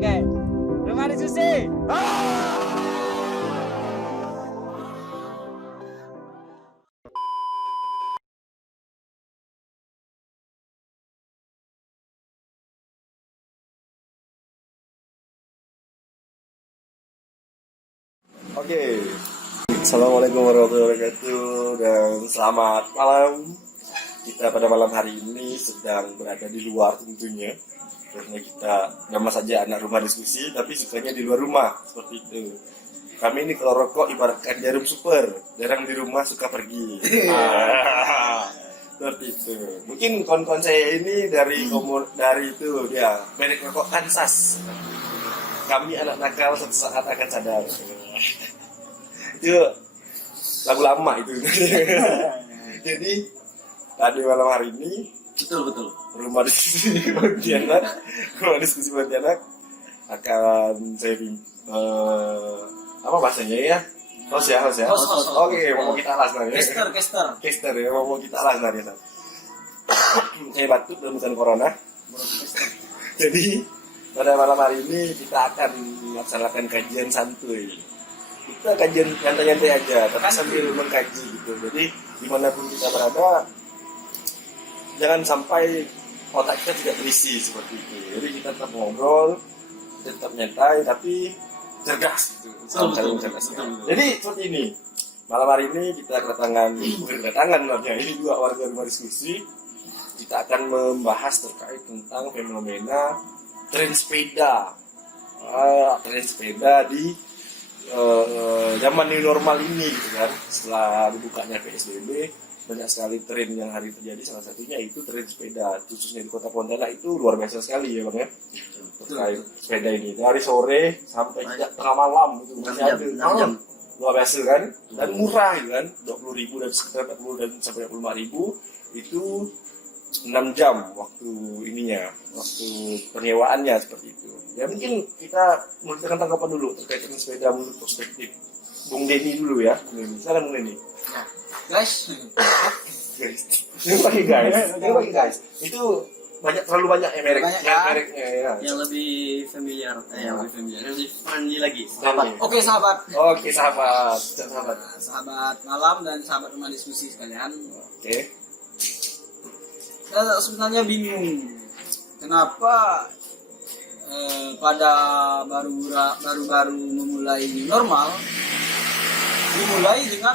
Oke. Rumah diskusi. Oke, Assalamualaikum warahmatullahi wabarakatuh dan selamat malam. Kita pada malam hari ini sedang berada di luar tentunya, karena kita nama saja anak rumah diskusi, tapi sukanya di luar rumah seperti itu. Kami ini kalau rokok ibaratkan jarum super, jarang di rumah suka pergi. Seperti itu. Mungkin kawan-kawan saya ini dari itu dia merek rokok Kansas. Kami anak nakal suatu saat akan sadar. Itu lagu lama itu. Jadi tadi malam hari ini betul rumah diskusi Pontianak akan saya apa bahasanya ya? Host ya. Host. Oke, mau kita alas nanti. Caster Ya, mau kita alas nanti. Saya batuk dan bukan corona. Jadi pada malam hari ini kita akan melaksanakan kajian santuy. Kita kajian nyantai-nyantai aja, tapi sambil mengkaji gitu. Jadi dimanapun kita berada, jangan sampai otak kita tidak berisi seperti itu. Jadi kita tetap ngobrol, tetap nyantai, tapi cerdas gitu. Saling cerdas. Jadi seperti ini. Malam hari ini kita kedatangan ini dua warga rumah diskusi. Kita akan membahas terkait tentang fenomena tren sepeda di zaman new normal ini gitu kan. Setelah dibukanya PSBB, banyak sekali tren yang hari terjadi, salah satunya itu tren sepeda, khususnya di kota Pontianak itu luar biasa sekali ya Bang ya. Terkait sepeda ini dari sore sampai tengah malam itu masih ada 6 jam. Luar biasa kan, dan murah gitu kan, 20.000 dan sekitar 40 dan sampai 25.000 itu 6 jam waktu penyewaannya seperti itu. Ya mungkin kita memberikan tanggapan dulu terkait dengan sepeda menurut perspektif Bung Denny dulu ya. Salam Bung Denny. guys. Guys. Itu terlalu banyak ya mereknya ya. Yang lebih familiar, lebih friendly lagi. Sahabat. Oke sahabat malam dan sahabat rumah diskusi sekalian. Oke. Saya sebenarnya bingung kenapa pada baru-baru memulai normal dimulai dengan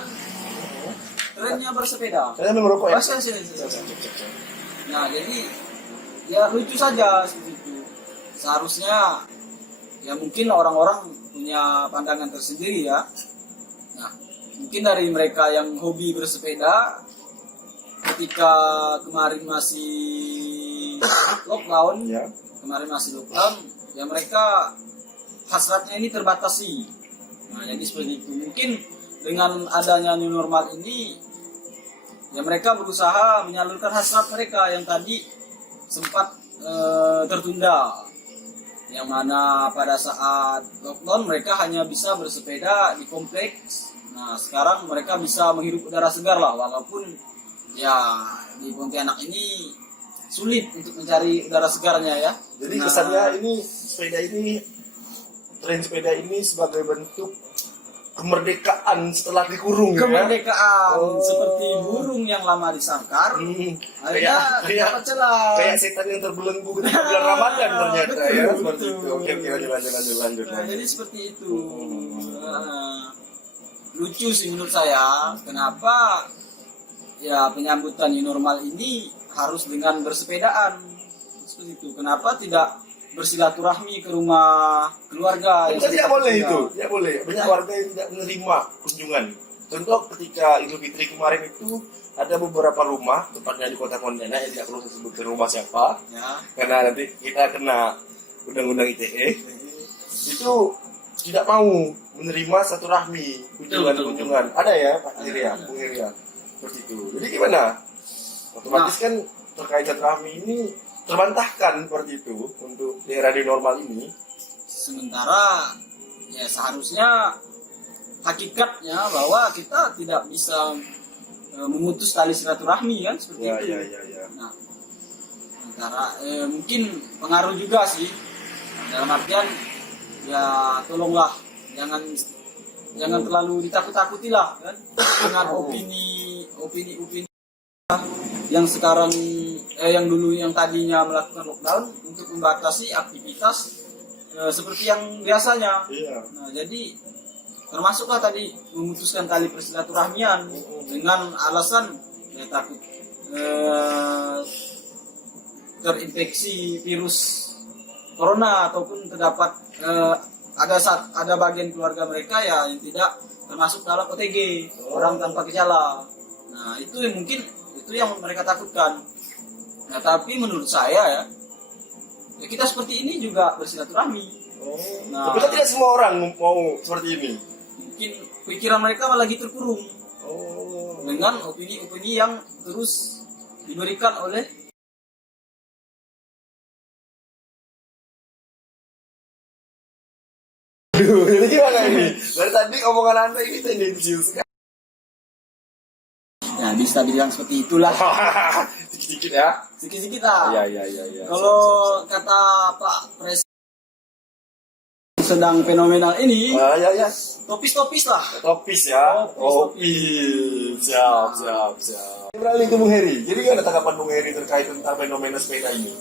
trennya bersepeda. Saya merokok ya. Nah jadi ya lucu saja seperti itu. Seharusnya ya mungkin orang-orang punya pandangan tersendiri ya. Nah mungkin dari mereka yang hobi bersepeda ketika kemarin masih lockdown ya mereka hasratnya ini terbatasi. Nah jadi seperti itu. Mungkin dengan adanya new normal ini ya mereka berusaha menyalurkan hasrat mereka yang tadi sempat tertunda, yang mana pada saat lockdown mereka hanya bisa bersepeda di kompleks. Nah sekarang mereka bisa menghirup udara segar lah, walaupun ya di Pontianak ini sulit untuk mencari udara segarnya ya. Jadi kesannya ini tren sepeda ini sebagai bentuk kemerdekaan setelah dikurung. Kemerdekaan seperti burung yang lama disangkar. Akhirnya dapat celah. Kayak setan yang terbelenggu ketika bulan Ramadan ternyata ya seperti itu. Oke, lanjut. Nah, jadi seperti itu. Lucu sih menurut saya. Kenapa ya penyambutan new normal ini harus dengan bersepedaan seperti itu? Kenapa tidak bersilaturahmi ke rumah keluarga? Tidak boleh itu, tidak boleh. Banyak warga yang tidak menerima kunjungan. Contoh ketika Idul Fitri kemarin itu ada beberapa rumah, tepatnya di kota Pontianak, yang tidak perlu saya sebutkan rumah siapa, ya. Karena nanti kita kena undang-undang ITE. Itu tidak mau menerima silaturahmi kunjungan. Ada ya Pak Iria, Bung Iria. Seperti itu. Jadi gimana? Otomatis kan terkait silaturahmi ini terbantahkan seperti itu untuk di era normal ini. Sementara ya seharusnya hakikatnya bahwa kita tidak bisa memutus tali silaturahmi kan seperti itu. Ya. Nah, antara mungkin pengaruh juga sih Dalam artian ya tolonglah jangan terlalu ditakut-takuti lah kan dengan opini yang sekarang yang dulu yang tadinya melakukan lockdown untuk membatasi aktivitas seperti yang biasanya. Iya. Nah, jadi termasuklah tadi memutuskan tali persilaturahmian dengan alasan ya takut terinfeksi virus corona ataupun terdapat ada bagian keluarga mereka ya yang tidak termasuk dalam OTG, orang tanpa gejala. Nah, itu yang mungkin itu yang mereka takutkan. Nah, tapi menurut saya ya kita seperti ini juga bersilaturahmi. Nah, tapi kan tidak semua orang mau seperti ini. Mungkin pikiran mereka malah lagi terkurung dengan opini-opini yang terus diberikan oleh Aduh, ini gimana ini? Dari tadi omongan Anda ini tendensius sekali. ya bisa bilang seperti itulah. Sedikit-sedikit ya. Sedikit-sedikit lah. Iya. Kalau kata Pak Presiden sedang fenomenal ini, Ya. topis-topis lah. Topis ya. Topis. Siap. Beralih ke Bung Heri. Jadi ada tanggapan Bung Heri terkait tentang fenomena sepeda ini?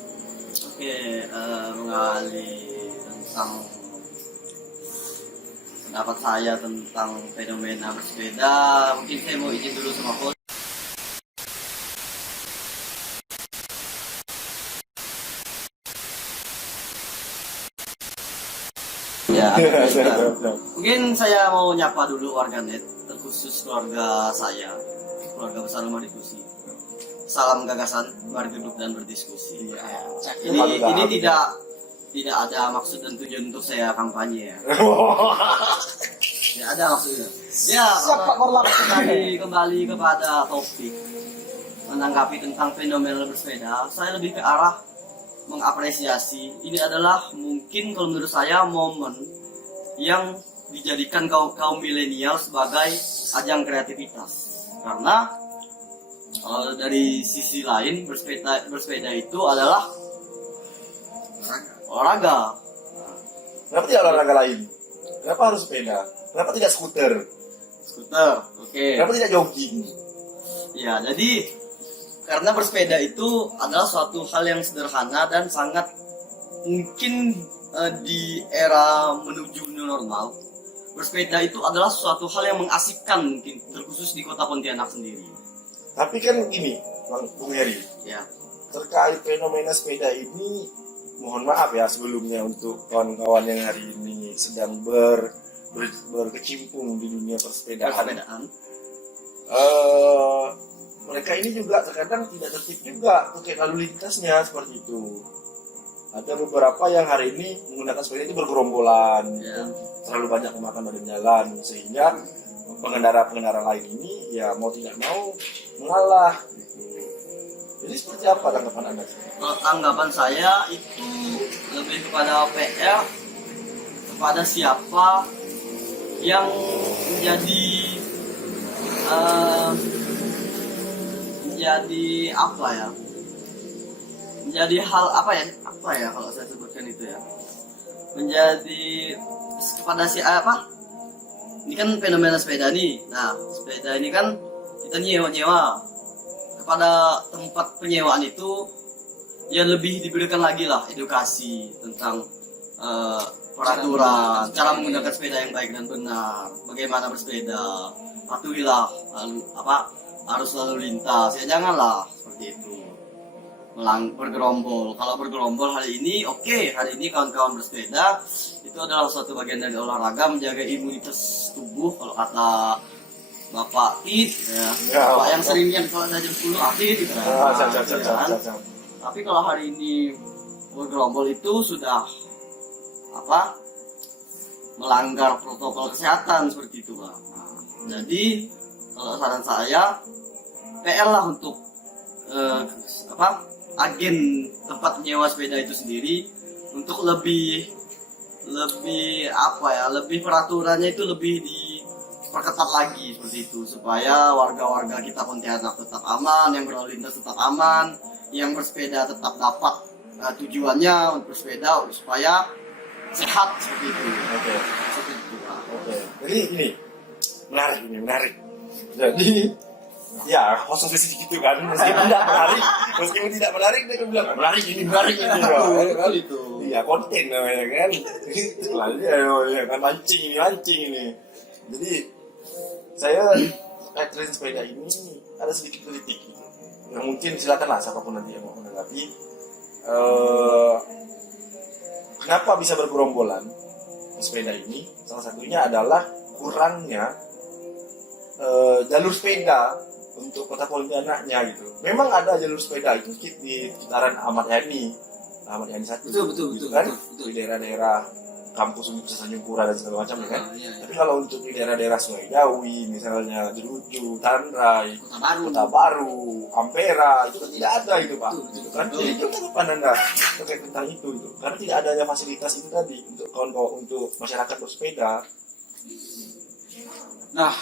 Oke, mengalih tentang pendapat saya tentang fenomena bersepeda, mungkin saya mau izin dulu sama host. Ya, mungkin saya mau nyapa dulu warganet, terkhusus keluarga saya, keluarga besar rumah diskusi. Salam gagasan, mari duduk dan berdiskusi. Ini tidak ada maksud dan tujuan untuk saya kampanye ya. Tidak ada maksudnya. Ya, kembali kepada topik menanggapi tentang fenomena bersepeda. Saya lebih ke arah mengapresiasi. Ini adalah mungkin kalau menurut saya momen yang dijadikan kaum milenial sebagai ajang kreativitas. Karena dari sisi lain bersepeda itu adalah olahraga. Kenapa tidak olahraga lain? Kenapa harus sepeda? Kenapa tidak skuter? Oke. Kenapa tidak jogging? Ya, jadi karena bersepeda itu adalah suatu hal yang sederhana dan sangat mungkin di era menuju new normal. Bersepeda itu adalah suatu hal yang mengasihkan mungkin terkhusus di kota Pontianak sendiri. Tapi kan gini, Bung Heri, Ya. terkait fenomena sepeda ini, mohon maaf ya sebelumnya untuk kawan-kawan yang hari ini sedang berkecimpung di dunia persepedaan. Mereka ini juga terkadang tidak tertib juga terkait lalu lintasnya seperti itu. Ada beberapa yang hari ini menggunakan sepeda itu bergerombolan, Ya. terlalu banyak memakan badan jalan, sehingga pengendara-pengendara lain ini ya mau tidak mau mengalah. Gitu. Jadi seperti apa tanggapan Anda? Kalau tanggapan saya itu lebih kepada PR kepada siapa yang menjadi apa ya? Menjadi hal apa ya kalau saya sebutkan itu ya? Menjadi kepada siapa? Ini kan fenomena sepeda nih. Nah, sepeda ini kan kita nyewa kepada tempat penyewaan itu ya lebih diberikan lagi lah edukasi tentang peraturan, cara menggunakan sepeda yang baik dan benar, bagaimana bersepeda, patuhilah arus lalu lintas, ya janganlah seperti itu bergerombol. Kalau bergerombol hari ini hari ini kawan-kawan bersepeda itu adalah suatu bagian dari olahraga, menjaga imunitas tubuh kalau kata Bapak Tit ya. Bapak yang seringnya kalau jam 10 aktif gitu kan. Tapi kalau hari ini bergerombol itu sudah melanggar protokol kesehatan seperti itu, Pak. Nah, jadi kalau saran saya PR lah untuk agen tempat nyewa sepeda itu sendiri untuk lebih peraturannya itu lebih diperketat lagi seperti itu supaya warga-warga kita Pontianak tetap aman, yang berlalu lintas tetap aman, yang bersepeda tetap dapat tujuannya untuk bersepeda supaya sehat seperti itu. Oke. Seperti itu. Oke. Jadi ini menarik. Jadi ya kosong spesifik gitu kan, meskipun tidak menarik dia kan bilang menarik ini kan itu. iya konten namanya kan. Lalu ya kan mancing ini. Jadi saya terkait tren sepeda ini ada sedikit kritik gitu. Yang mungkin silakanlah siapapun nanti yang mau menanggapi. Kenapa bisa bergerombolan sepeda ini? Salah satunya adalah kurangnya jalur sepeda untuk kota Pontianaknya gitu. Memang ada jalur sepeda itu di sekitaran Ahmad Yani 1 Betul, gitu kan, betul. di daerah-daerah kampus Universitas Tanjung Pura dan segala macam ya kan. Iya. Tapi kalau untuk di daerah-daerah Sungai Dawi, misalnya Jeruju, Tandrai, Kota Baru. Kota Baru, Ampera, itu kan tidak ada itu Pak. Betul. Gitu kan? Jadi gimana Anda terkait tentang itu? Karena tidak adanya fasilitas itu tadi untuk kawan-kawan untuk masyarakat bersepeda. Nah,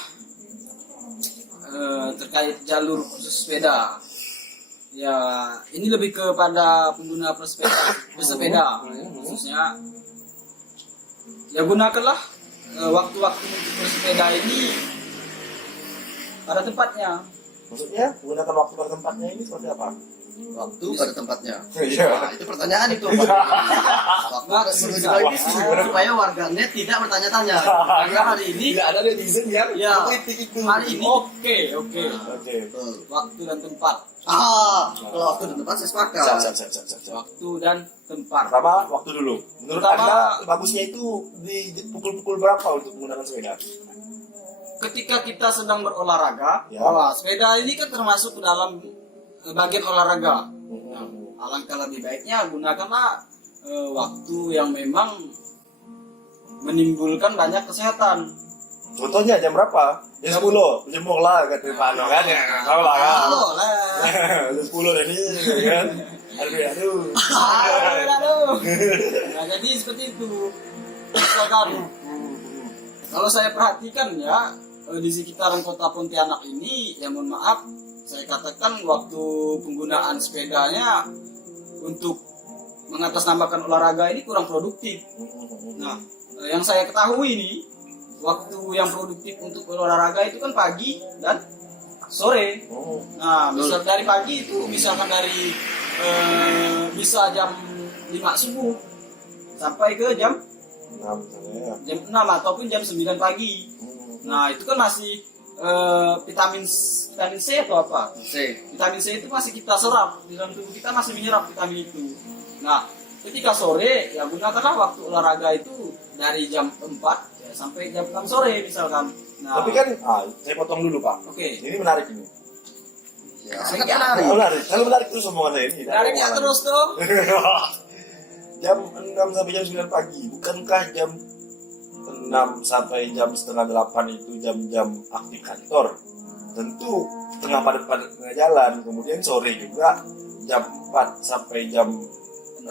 terkait jalur khusus sepeda, ya ini lebih kepada pengguna bersepeda, ya, khususnya ya gunakanlah waktu-waktu untuk bersepeda ini pada tempatnya. Maksudnya menggunakan waktu pada tempatnya ini seperti apa? Waktu pada tempatnya. Iya. Nah, itu pertanyaan itu. Waktu menuju lagi supaya warganet tidak bertanya-tanya. Karena hari ini Tidak ada netizen yang Ya. kritik itu. hari ini Oke. Oke. betul. Waktu dan tempat. Kalau waktu dan tempat saya sepakat. Siap. Waktu dan tempat. Pertama, waktu dulu. Menurut Pertama- Anda, bagusnya itu di pukul-pukul berapa untuk menggunakan sepeda? Ketika kita sedang berolahraga, Ya. wah, sepeda ini kan termasuk ke dalam bagian olahraga. Alangkah lebih baiknya gunakanlah waktu yang memang menimbulkan banyak kesehatan. Contohnya jam berapa? Jam 10. Jemur lah kata Pak Ano kan ya. Tahu lah kan. Halo lah. Jam 10 tadi kan. Aduh. Nah, jadi seperti itu. Misalkan, kalau saya perhatikan ya di sekitaran kota Pontianak ini, ya mohon maaf, saya katakan waktu penggunaan sepedanya untuk mengatasnamakan olahraga ini kurang produktif. Nah, yang saya ketahui nih, waktu yang produktif untuk olahraga itu kan pagi dan sore. Nah, misal dari pagi itu misalkan dari bisa jam 5 subuh sampai ke jam 6 ataupun jam 9 pagi. Nah, itu kan masih vitamin C atau apa? Vitamin C itu masih kita serap di dalam tubuh kita, masih menyerap vitamin itu. Nah, ketika sore ya gunakanlah waktu olahraga itu dari jam 4 ya, sampai jam 6 sore misalkan. Nah, Tapi kan, saya potong dulu Pak. Oke. Ini menarik ini. Ya, sangat menarik. Kalau menarik terus omongan saya ini. menarik ya terus tuh. Jam 6 sampai jam 9 pagi. Bukankah jam 6 sampai jam setengah 8 itu jam-jam aktif kantor? Tentu tengah padat-padat tengah jalan. Kemudian sore juga jam 4 sampai jam 6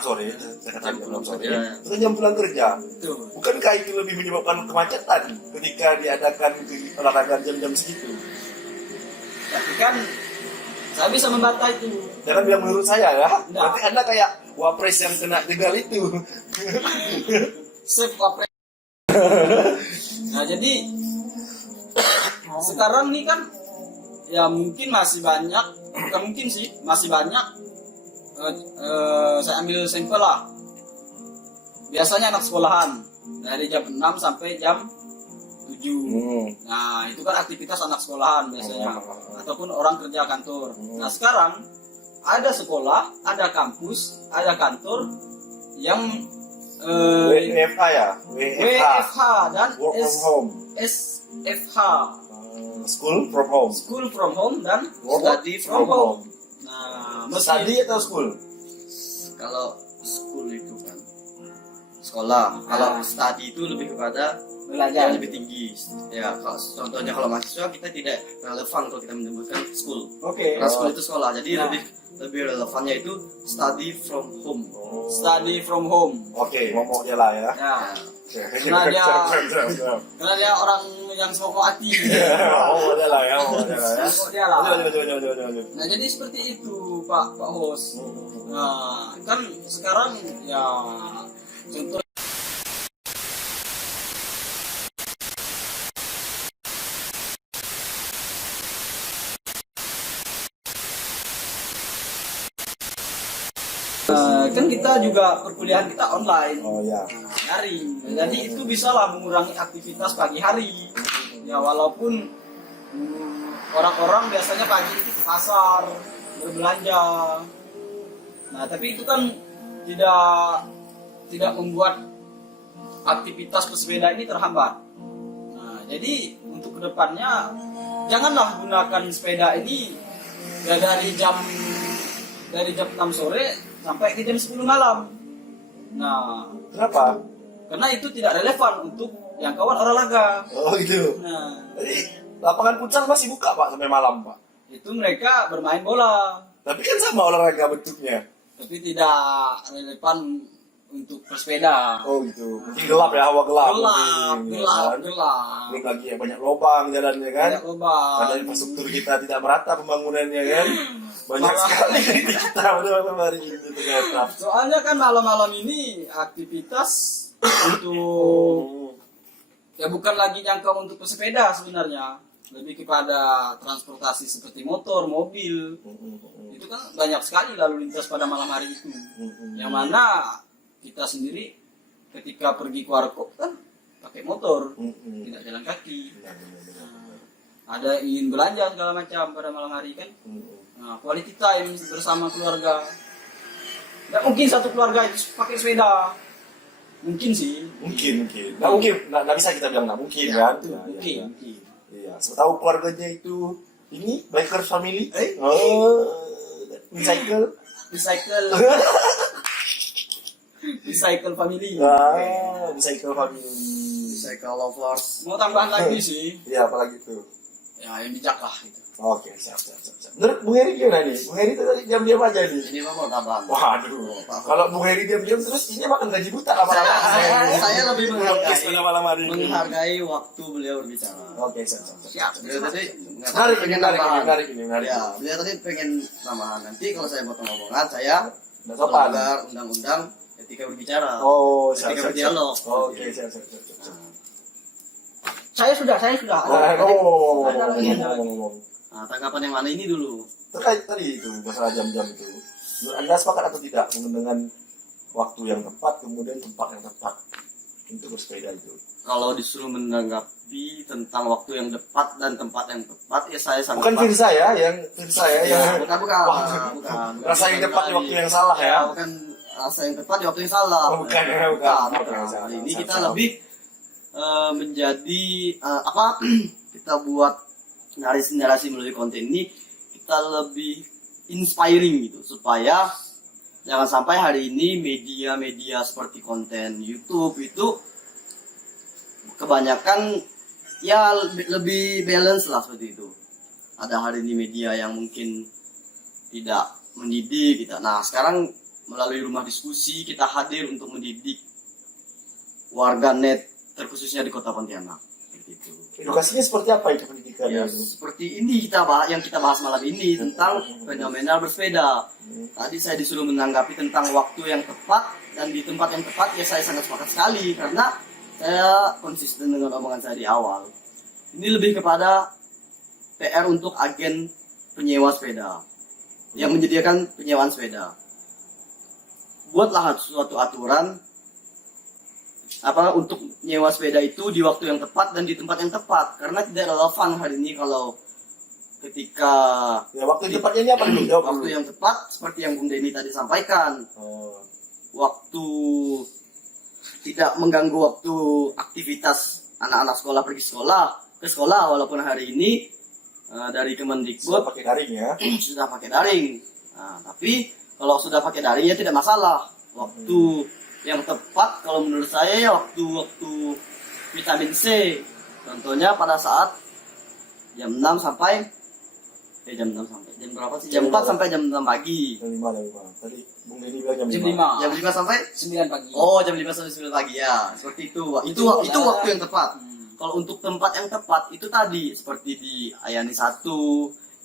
sore. Saya katakan jam 6 sore. Itu kan jam pulang kerja. Tuh. Bukankah itu lebih menyebabkan kemacetan ketika diadakan olahraga jam-jam segitu? Tapi kan saya bisa membantah itu. Jangan bilang menurut saya ya. Nah. Nanti Anda kayak wapres yang kena jegal itu. Save wapres. Nah, jadi sekarang nih kan ya mungkin masih banyak, bukan mungkin sih, masih banyak saya ambil sampel lah. Biasanya anak sekolahan dari jam 6 sampai jam 7. Nah, itu kan aktivitas anak sekolahan biasanya, ataupun orang kerja kantor. Nah, sekarang ada sekolah, ada kampus, ada kantor yang WFH ya? WFH dan Work from home. SFH, School from home. School from home dan Work Study from home. Nah, Study atau school? Kalau school itu kan sekolah. Kalau study itu lebih kepada belajar. yang lebih tinggi. Ya, kalau contohnya kalau mahasiswa kita tidak relevan kalau kita menyebutkan school. Oke. Karena school itu sekolah. Jadi Nah. lebih relevannya itu study from home. Study from home. Oke, momok dia lah ya. Ya, karena dia orang yang semoko hati. Momok dia lah ya. Semoko dia lah. Lanjut. Nah, jadi seperti itu Pak Hos. Nah, kan sekarang ya Contoh kan kita juga perkuliahan kita online. Oh ya. Daring. Jadi itu bisa lah mengurangi aktivitas pagi hari. Ya walaupun orang-orang biasanya pagi itu ke pasar berbelanja. Nah tapi itu kan tidak membuat aktivitas pesepeda ini terhambat. Nah jadi untuk kedepannya janganlah gunakan sepeda ini ya dari jam 6 sore sampai ke jam 10 malam. Nah, Kenapa? karena itu tidak relevan untuk jangkauan olahraga. Oh gitu. Nah, Jadi lapangan futsal masih buka Pak sampai malam Pak. itu mereka bermain bola, Tapi kan sama olahraga bentuknya. tapi tidak relevan untuk bersepeda. Oh gitu. Mungkin gelap ya, hawa gelap. Gelap, Mungkin, ya gelap, kan? gelap. Belum lagi ya, banyak lubang jalannya kan. Banyak lubang. Karena infrastruktur kita tidak merata pembangunannya kan. Banyak sekali kritik kita pada malam hari ini ternyata. Soalnya kan malam-malam ini aktivitas untuk Oh. ya bukan lagi jangkau untuk pesepeda sebenarnya, lebih kepada transportasi seperti motor, mobil. Itu kan banyak sekali lalu lintas pada malam hari itu. Yang mana kita sendiri ketika pergi ke warkop kan pakai motor, tidak jalan kaki. Ada ingin belanja segala macam pada malam hari kan. Nah, quality time bersama keluarga. Nggak mungkin satu keluarga itu pakai sepeda. Mungkin sih. Mungkin. Nggak bisa kita bilang nggak mungkin kan. Itu, Ya, mungkin. ya, ya. Iya, tahu keluarganya itu ini bikers family. Oh, recycle. Recycle family. Recycle family. Cycle lovers. Mau tambahan lagi sih. Iya, apalagi tuh. Ya yang bijak lah gitu. Oke, siap. Menurut Bung Heri gimana nih? Bung Heri tadi diam-diam aja nih. Ini mah mau tambahan. Waduh, kalau Bung Heri diam-diam terus ini makan gaji buta lama-lama. Saya lebih Podcast pada malam hari ini. menghargai waktu beliau berbicara. Oke, siap. Beliau tadi Menarik ini. Ya, beliau tadi pengen tambahan. Nanti kalau saya potong omongan, saya Nggak sopan. melanggar undang-undang etika berbicara. Oh, Ketika berdialog. Oke, siap. Saya sudah. Oh, Ada lagi. Nah, tanggapan yang mana ini dulu? terkait tadi itu masalah jam-jam itu. Menurut Anda sepakat atau tidak dengan waktu yang tepat kemudian tempat yang tepat untuk bersepeda itu? Kalau disuruh menanggapi tentang waktu yang tepat dan tempat yang tepat, ya saya sangat Bukan Firsa ya, yang bukan. Wah, rasa yang tepat di waktu yang salah ya. Bukan rasa yang tepat di waktu yang salah. Oh, bukan. Hari ini kita lebih menjadi kita buat narasi melalui konten ini kita lebih inspiring gitu supaya jangan sampai hari ini media-media seperti konten YouTube itu kebanyakan ya lebih balance lah seperti itu. Ada hari ini media yang mungkin tidak mendidik kita. Nah sekarang melalui rumah diskusi kita hadir untuk mendidik warganet terkhususnya di Kota Pontianak. Gitu. Edukasinya seperti apa itu pendidikan Ya, itu? seperti ini yang kita bahas malam ini tentang fenomena bersepeda. Tadi saya disuruh menanggapi tentang waktu yang tepat dan di tempat yang tepat, ya saya sangat sepakat sekali karena saya konsisten dengan omongan saya di awal. Ini lebih kepada PR untuk agen penyewa sepeda yang menyediakan penyewaan sepeda. Buatlah suatu aturan untuk nyewa sepeda itu di waktu yang tepat dan di tempat yang tepat, karena tidak relevan hari ini kalau ketika Ya waktu tepatnya ini apa dulu? Jawab dulu. waktu yang tepat seperti yang Bung Denny tadi sampaikan, waktu tidak mengganggu waktu aktivitas anak-anak sekolah pergi ke sekolah walaupun hari ini dari Kemendikbud Sudah pakai daring ya. sudah pakai daring. Nah, tapi kalau sudah pakai daring ya tidak masalah. Waktu yang tepat kalau menurut saya ya waktu vitamin C. Contohnya pada saat jam 6 sampai jam berapa sih? Jam 4 sampai jam 6 pagi. Jam 5. Tadi Bung Denny bilang jam 5. Jam 5. Jam 5 sampai 9 pagi. Oh, jam 5 sampai 9 pagi ya. Seperti itu. Itu waktu yang tepat. Kalau untuk tempat yang tepat itu tadi seperti di Ayani 1,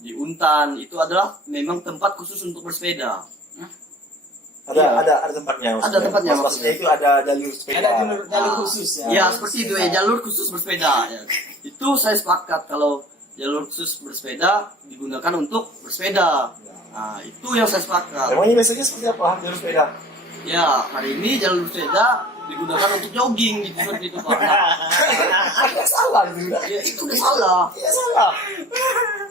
di Untan itu adalah memang tempat khusus untuk bersepeda. Ada tempatnya. Ada tempatnya, Maksudnya itu ada jalur sepeda. Ada jalur khusus ya. Ya seperti itu ya, jalur khusus bersepeda ya. Itu saya sepakat kalau jalur khusus bersepeda digunakan untuk bersepeda. Nah, itu yang saya sepakat. Emangnya biasanya seperti apa jalur sepeda? Ya, hari ini jalur sepeda digunakan untuk jogging gitu seperti itu Pak. Ada salah itu. Ya, itu udah salah. Iya salah.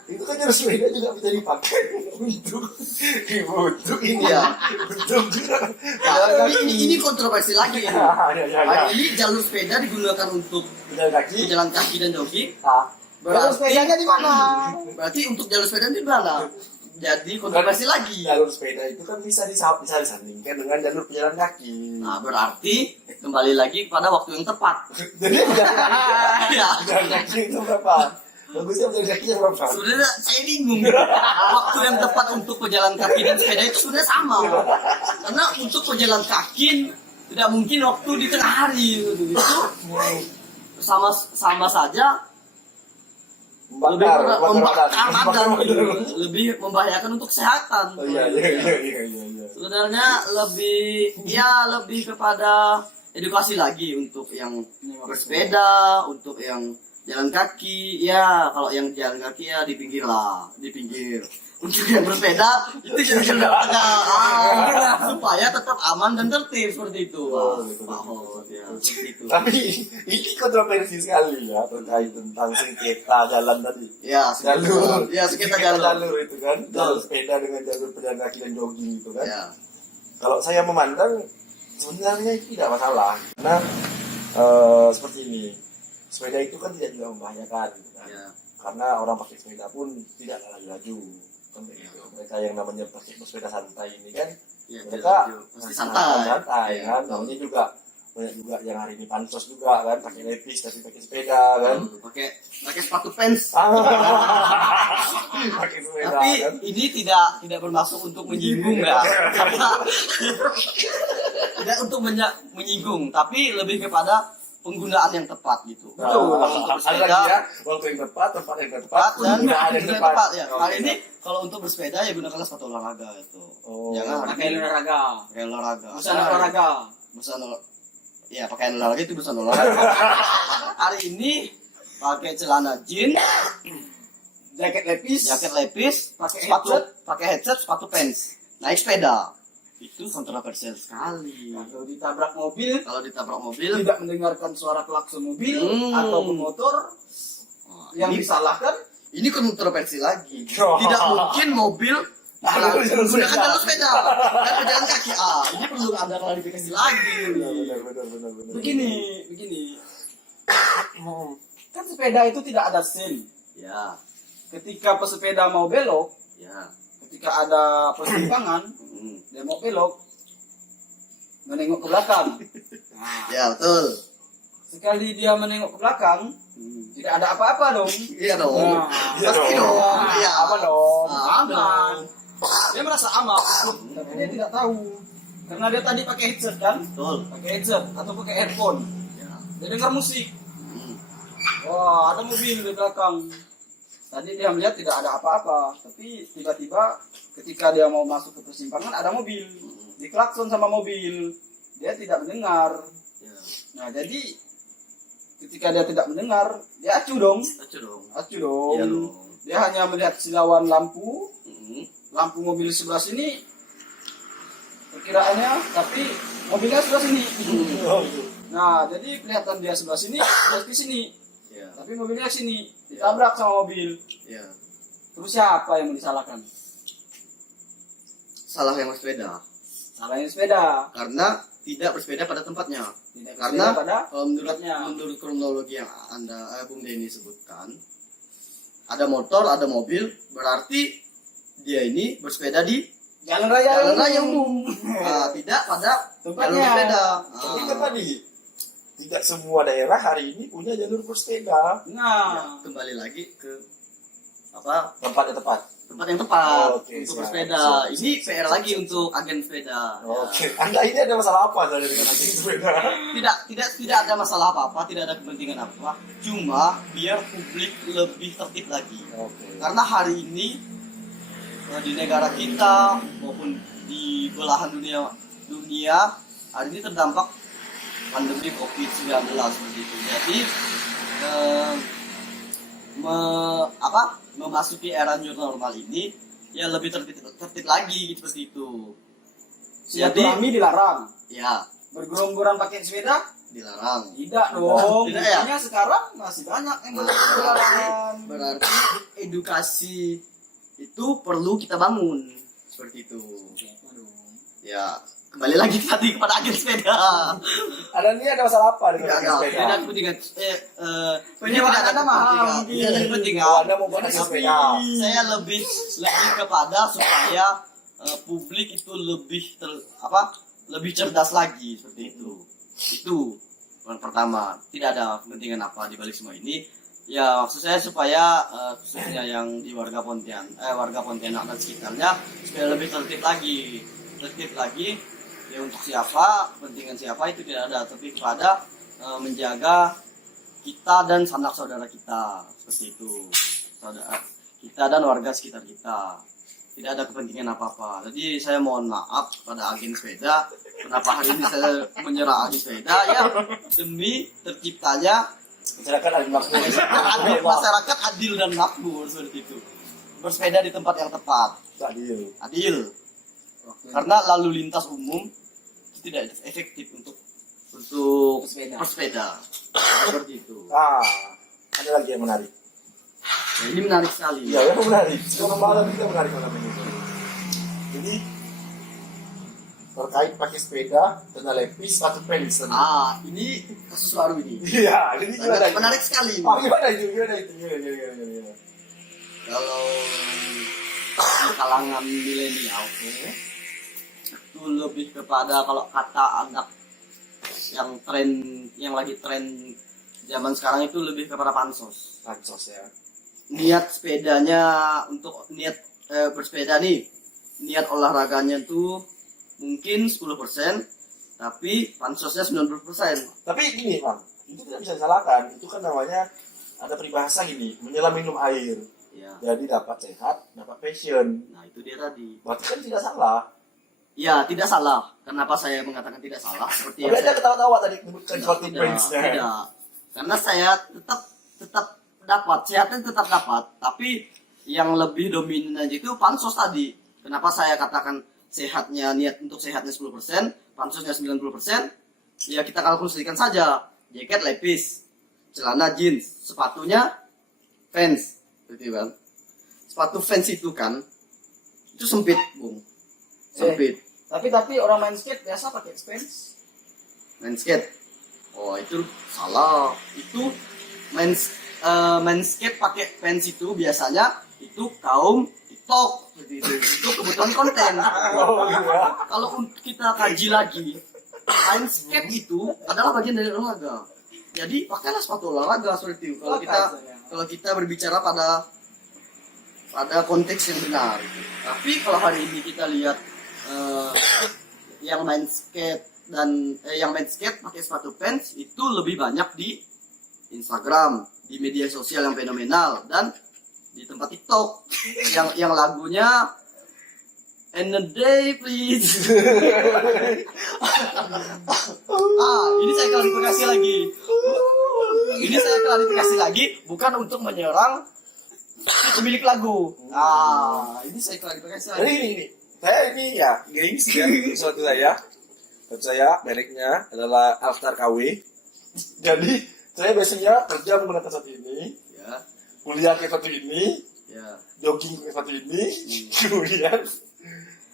Itu kan jalur sepeda juga bisa dipakai untuk ini Ya. Untuk juga. Ya, ini kontroversi lagi ya. Ya. Hari ini jalur sepeda digunakan untuk Jalan kaki. pejalan kaki dan jogging. Ah. Jalur sepedanya di mana? Berarti untuk jalur sepeda di mana? Jadi kontroversi lagi. Jalur sepeda itu kan bisa disandingkan dengan jalur pejalan kaki. Nah, berarti kembali lagi pada waktu yang tepat. Jadi Ya. pejalan kaki itu berapa? Bagusnya pejalan kaki berapa? Sebenarnya saya bingung. Waktu yang tepat untuk pejalan kaki dan sepeda itu sebenarnya sama. Karena untuk pejalan kaki tidak mungkin waktu di tengah hari itu sama saja lebih membakar badan, lebih membahayakan untuk kesehatan. Oh iya. Sebenarnya lebih kepada edukasi lagi untuk yang bersepeda, untuk yang jalan kaki. Ya kalau yang jalan kaki ya di pinggir. Untuk yang bersepeda itu jangan supaya tetap aman dan tertib seperti itu. Ya, seperti itu. Tapi ini kontroversi sekali ya terkait tentang sengketa jalan tadi. Ya, Jalur. Ya, sekitar Jalur jalur. itu kan, jalur sepeda dengan jalur pejalan kaki dan jogging itu kan. Ya. Kalau saya memandang sebenarnya itu tidak masalah karena seperti ini, sepeda itu kan tidak juga membahayakan gitu kan. Ya. Karena orang pakai sepeda pun tidak laju kan begitu. Mereka yang namanya pakai sepeda santai ini kan Ya, mereka pasti santai. kan, namanya juga banyak juga yang hari ini pansos juga kan pakai lepis tapi pakai sepeda kan. Pakai sepatu pants. Pakai sepeda Tapi kan. ini tidak bermaksud untuk menyinggung ya. Karena tidak untuk menyinggung, tapi lebih kepada penggunaan yang tepat gitu. Betul. Untuk Ada lagi bersepeda ya, waktu yang tepat, tempat yang tepat, tepat dan penggunaan yang tepat. ya. Hari ini kalau untuk bersepeda ya gunakanlah sepatu olahraga itu. Oh. Jangan Pakai olahraga. pakai olahraga. Busana olahraga. Ya pakaian olahraga itu busana olahraga. Hari ini pakai celana jeans, Jaket lepis. Pakai headset, sepatu pants, naik sepeda. Itu kontroversial sekali. Kalau ditabrak mobil, Kalau ditabrak mobil, tidak mendengarkan suara klakson mobil Hmm. ataupun motor, yang ini, disalahkan ini kontroversi lagi. Oh. Tidak mungkin mobil menggunakan jalur sepeda dan pejalan kaki. Ini perlu ada klarifikasi lagi. Benar. begini. Kan sepeda itu tidak ada sen. Ya, Ketika pesepeda mau belok, ya. ketika ada persimpangan, dia mau belok, menengok ke belakang. Nah, Ya betul. sekali dia menengok ke belakang, tidak ada apa-apa dong. Iya dong. Nah, Pasti dong. Iya. aman dong. Aman. Dia merasa aman, tapi dia tidak tahu. Karena dia tadi pakai headset kan? Betul. Pakai headset atau pakai earphone. Ya. Dia dengar musik. Hmm. Wah, ada mobil di belakang. Tadi dia melihat tidak ada apa-apa, tapi tiba-tiba ketika dia mau masuk ke persimpangan ada mobil. Diklakson sama mobil. Dia tidak mendengar. Ya. Nah, jadi ketika dia tidak mendengar, dia acuh dong. Acuh dong. Acuh dong. Iya dong. Dia hanya melihat silauan lampu, Hmm. lampu mobil sebelah sini. Perkiraannya, tapi mobilnya sebelah sini. Nah, jadi kelihatan dia sebelah sini, dia di sini. Ya. Tapi mobilnya sini, ditabrak sama mobil. Ya. Terus siapa yang disalahkan? Salah yang bersepeda. Salahnya sepeda. Karena tidak bersepeda pada tempatnya. Tidak Karena bersepeda pada kalau menurut kronologi yang Bung Denny sebutkan, ada motor, ada mobil, berarti dia ini bersepeda di jalan raya umum. Tidak pada Tempatnya. jalur sepeda. Tapi kan tadi tidak semua daerah hari ini punya jalur bersepeda. Ya, Nah, kembali lagi ke Tempat yang tepat. tempat yang tepat Oke, untuk siap. bersepeda. Ini PR lagi untuk agen sepeda. Oke. Anda ini ada masalah apa dari dengan anjing sepeda? Tidak ada masalah apa-apa, tidak ada kepentingan apa. Cuma biar publik lebih tertib lagi. Oke. Karena hari ini di negara kita maupun di belahan dunia dunia hari ini terdampak pandemi COVID-19 begitu. Jadi memasuki era new normal ini ya lebih tertib lagi seperti itu. Jadi Silaturahmi dilarang. ya Bergerombolan pakai sepeda dilarang. tidak dong. Tidak ya? Buktinya sekarang masih banyak yang berjalan. Berarti edukasi itu perlu kita bangun seperti itu. Ya kembali lagi tadi kepada agen sepeda. Ada ini ada masalah apa dengan Tidak agen sepeda? ada kepentingan. Penyewaan tidak ada Anda mahal, kepentingan. mungkin. Tidak ada kepentingan. Oh, Anda mau buat agen sepeda? Saya lebih kepada supaya publik itu lebih cerdas lagi seperti itu. Itu yang pertama. Tidak ada kepentingan apa di balik semua ini. Ya maksud saya supaya khususnya yang di warga Pontianak dan sekitarnya supaya lebih tertib lagi. Ya untuk siapa, kepentingan siapa itu tidak ada, tapi kepada menjaga kita dan sanak saudara kita seperti itu, saudara kita dan warga sekitar kita. Tidak ada kepentingan apa-apa. Jadi saya mohon maaf pada agen sepeda. Kenapa hari ini saya menyerah agen sepeda? Ya demi terciptanya Masyarakat ada makmur. masyarakat adil dan makmur seperti itu. Bersepeda di tempat yang tepat, adil. Karena lalu lintas umum itu tidak efektif untuk bersepeda. Seperti itu. Ada lagi yang menarik. Nah, ini menarik sekali. Iya, yang menarik. Kalau malam kita menarik malam ini. Jadi terkait pakai sepeda, celana lepis, sepatu pants. Ini kasus baru ini. Iya, ini gimana? Menarik sekali. Gimana itu? Gimana? Kalau di kalangan milenial itu lebih kepada kalau kata anak yang lagi tren zaman sekarang itu lebih kepada pansos. Pansos ya. Niat sepedanya untuk bersepeda nih, niat olahraganya tuh mungkin 10%, tapi pansosnya 90%. Tapi gini, Bang, itu tidak bisa disalahkan. Itu kan namanya ada peribahasa gini, menyelam minum air. Ya. Jadi dapat sehat, dapat passion. Nah, itu dia tadi. Berarti kan tidak salah. Ya, tidak salah. Kenapa saya mengatakan tidak salah? Seperti Tapi ada ketawa-tawa tadi menyebutkan sepatu tidak, pants-nya. tidak. Karena saya tetap dapat, sehatnya tetap dapat, tapi yang lebih dominan aja itu pansos tadi. Kenapa saya katakan niat untuk sehatnya 10%, pansosnya 90%? Ya kita kalkulasikan saja. Jaket lepis, celana jeans, sepatunya Vans, gitu kan. Sepatu Vans itu kan itu sempit, Bung. Sempit. Tapi orang main skate biasa pakai Vans. Main skate. Oh, itu salah. Itu main skate pakai Vans itu biasanya itu kaum TikTok gitu. Itu kebutuhan konten. Kalau kita kaji lagi, main skate itu adalah bagian dari olahraga. Jadi pakailah sepatu olahraga seperti itu. Kalau kita berbicara pada konteks yang benar. Gitu. Tapi kalau hari ini kita lihat yang main skate pakai sepatu pants itu lebih banyak di Instagram, di media sosial yang fenomenal dan di tempat TikTok yang lagunya "And a Day Please". Ini saya klarifikasi lagi. Bukan untuk menyerang pemilik lagu. Ini saya klarifikasi lagi. Jadi ini. Saya ini ya, gengs ya, sesuatu saya mereknya adalah Alstar KW. Jadi saya biasanya kerja menggunakan sepatu ini, Ya, kuliah ke sepatu ini, ya. jogging ke sepatu ini, kemudian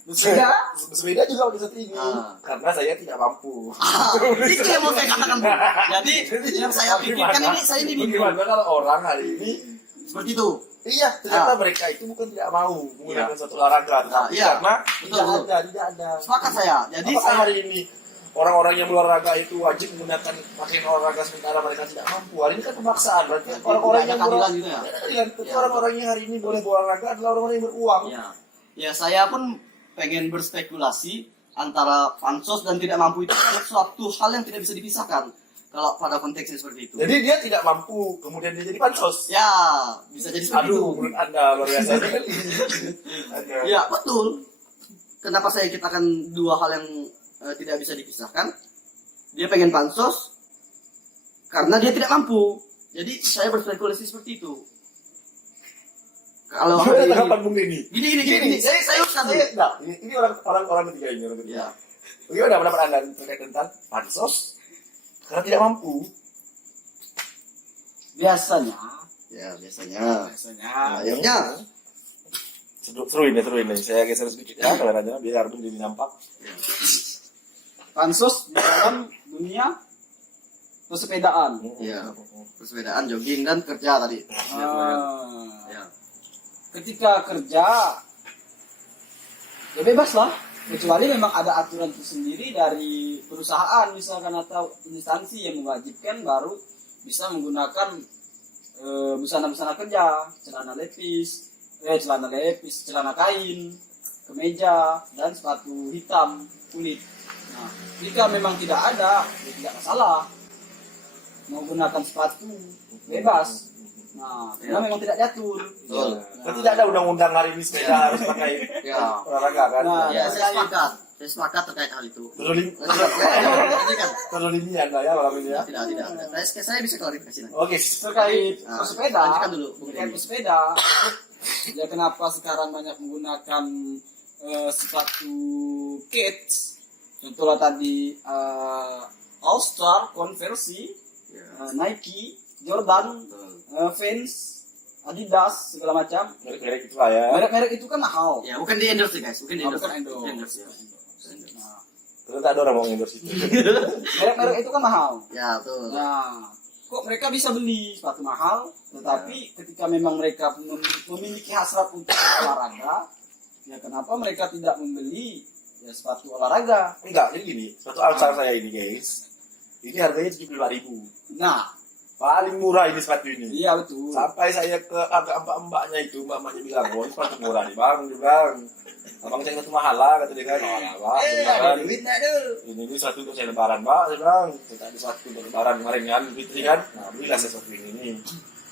bersepeda juga pakai sepatu ini, karena saya tidak mampu. Itu yang mau saya katakan, Bu. Jadi yang saya pikirkan ini bingung. Bagaimana kalau orang hari ini Seperti itu. iya, ternyata mereka itu bukan tidak mau menggunakan suatu olahraga, tapi karena Betul. tidak ada. Sepakat saya. Jadi Apakah saya hari ini orang-orang yang berolahraga itu wajib menggunakan pakaian olahraga sementara mereka tidak mampu? Hari ini kan pemaksaan. Berarti orang-orang yang keadilan gitu ya. Tapi orang-orang yang hari ini boleh berolahraga adalah orang-orang yang beruang. Ya, saya pun pengen berspekulasi antara pansos dan tidak mampu itu suatu hal yang tidak bisa dipisahkan. Kalau pada konteksnya seperti itu. Jadi dia tidak mampu, kemudian dia jadi pansos. Ya, bisa jadi seperti itu. Menurut Anda luar biasa sekali. Ya, betul. Kenapa saya katakan dua hal yang tidak bisa dipisahkan. Dia pengen pansos karena dia tidak mampu. Jadi saya berspekulasi seperti itu. Kalau Gimana hari tanggapan Bung Denny? gini, saya uruskan dulu. Enggak, ini orang ketiga ini orang ketiga. Ya, Bagaimana pendapat Anda terkait tentang pansos karena tidak mampu? Biasanya biasanya. Ayamnya. Seru ini. Saya geser sedikit ya kameranya biar Bung Denny nampak. pansus di dalam dunia pesepedaan. Ya, persepedaan, jogging dan kerja tadi. Ya. Ketika kerja ya bebas lah, kecuali memang ada aturan tersendiri dari perusahaan misalkan atau instansi yang mewajibkan baru bisa menggunakan busana-busana kerja, celana lepis, celana kain, kemeja dan sepatu hitam kulit. Nah, jika memang tidak ada, ya tidak masalah. Mau gunakan sepatu bebas. Nah, karena memang tidak diatur. Betul. Kan tidak ada undang-undang hari ini sepeda harus pakai Ya. olahraga kan? Nah, Ya, saya sepakat terkait hal itu. Terlimian lah ya malam ini ya. Tidak. Saya bisa klarifikasi nanti. Oke. terkait Nah, pesepeda, lanjutkan dulu, Bung terkait Denny. pesepeda, ya kenapa sekarang banyak menggunakan sepatu kids? Contohnya tadi All Star, Converse, Nike, Jordan, Vans, Adidas, segala macam. Merek-merek itu lah ya. Merek-merek itu kan mahal. Ya, bukan di endorse guys, bukan di endorse. Bukan endorse. Bukan endorse, ya. Nah, Ternyata ada orang mau endorse itu. merek-merek itu kan mahal. Ya, betul. Nah, kok mereka bisa beli sepatu mahal, tetapi ketika memang mereka memiliki hasrat untuk olahraga, ya kenapa mereka tidak membeli ya sepatu olahraga? Enggak, jadi gini, sepatu Alsar saya ini guys. Ini harganya 75.000. Nah, Paling murah ini sepatu ini. iya betul. Sampai saya ke agak mbak-mbaknya itu, mbak-mbaknya bilang, "Oh, ini sepatu murah nih, Bang." Dia bilang, "Abang saya sepatu mahal lah," kata dia kan. "Oh, ya, Pak." Ada duit nggak tuh? Ini sepatu untuk saya lebaran, Pak. Saya bilang, "Saya ada sepatu untuk lebaran kemarin kan, Fitri kan." Nah, belilah saya sepatu ini.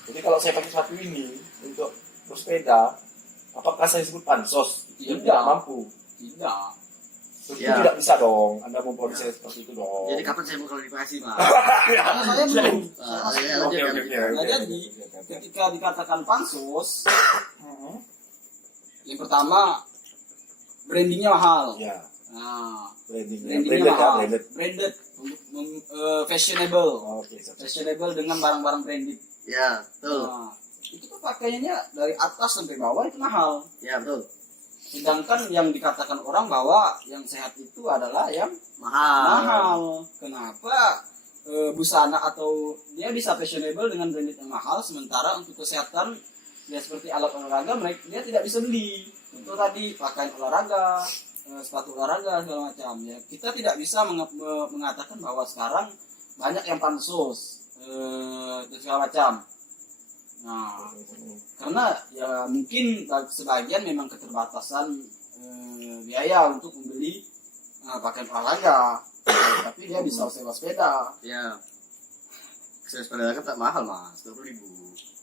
Jadi kalau saya pakai sepatu ini untuk bersepeda, apakah saya sebut pansos? Yang tidak mampu. Tidak. Tentu Ya. tidak bisa dong. Anda memponis saya seperti itu dong. Jadi kapan saya mau klarifikasi, Mas? Karena saya belum. Oke. Nah, jadi ketika dikatakan pansus, yang pertama brandingnya mahal. Ya, Nah, brandingnya brandingnya mahal, branded. branded, fashionable, Oke, fashionable dengan barang-barang branded. Ya, betul. Nah, itu tuh pakaiannya dari atas sampai bawah itu mahal. Ya, betul. Sedangkan yang dikatakan orang bahwa yang sehat itu adalah yang mahal. Kenapa busana atau dia bisa fashionable dengan branded yang mahal, sementara untuk kesehatan ya seperti alat olahraga mereka dia tidak bisa beli. Untuk tadi pakaian olahraga, sepatu olahraga segala macam. Ya kita tidak bisa mengatakan bahwa sekarang banyak yang pansos dan segala macam. Nah, karena ya mungkin sebagian memang keterbatasan biaya untuk membeli pakaian olahraga, tapi dia bisa sewa sepeda. Ya. Saya sepeda kan tak mahal, Mas. 20.000.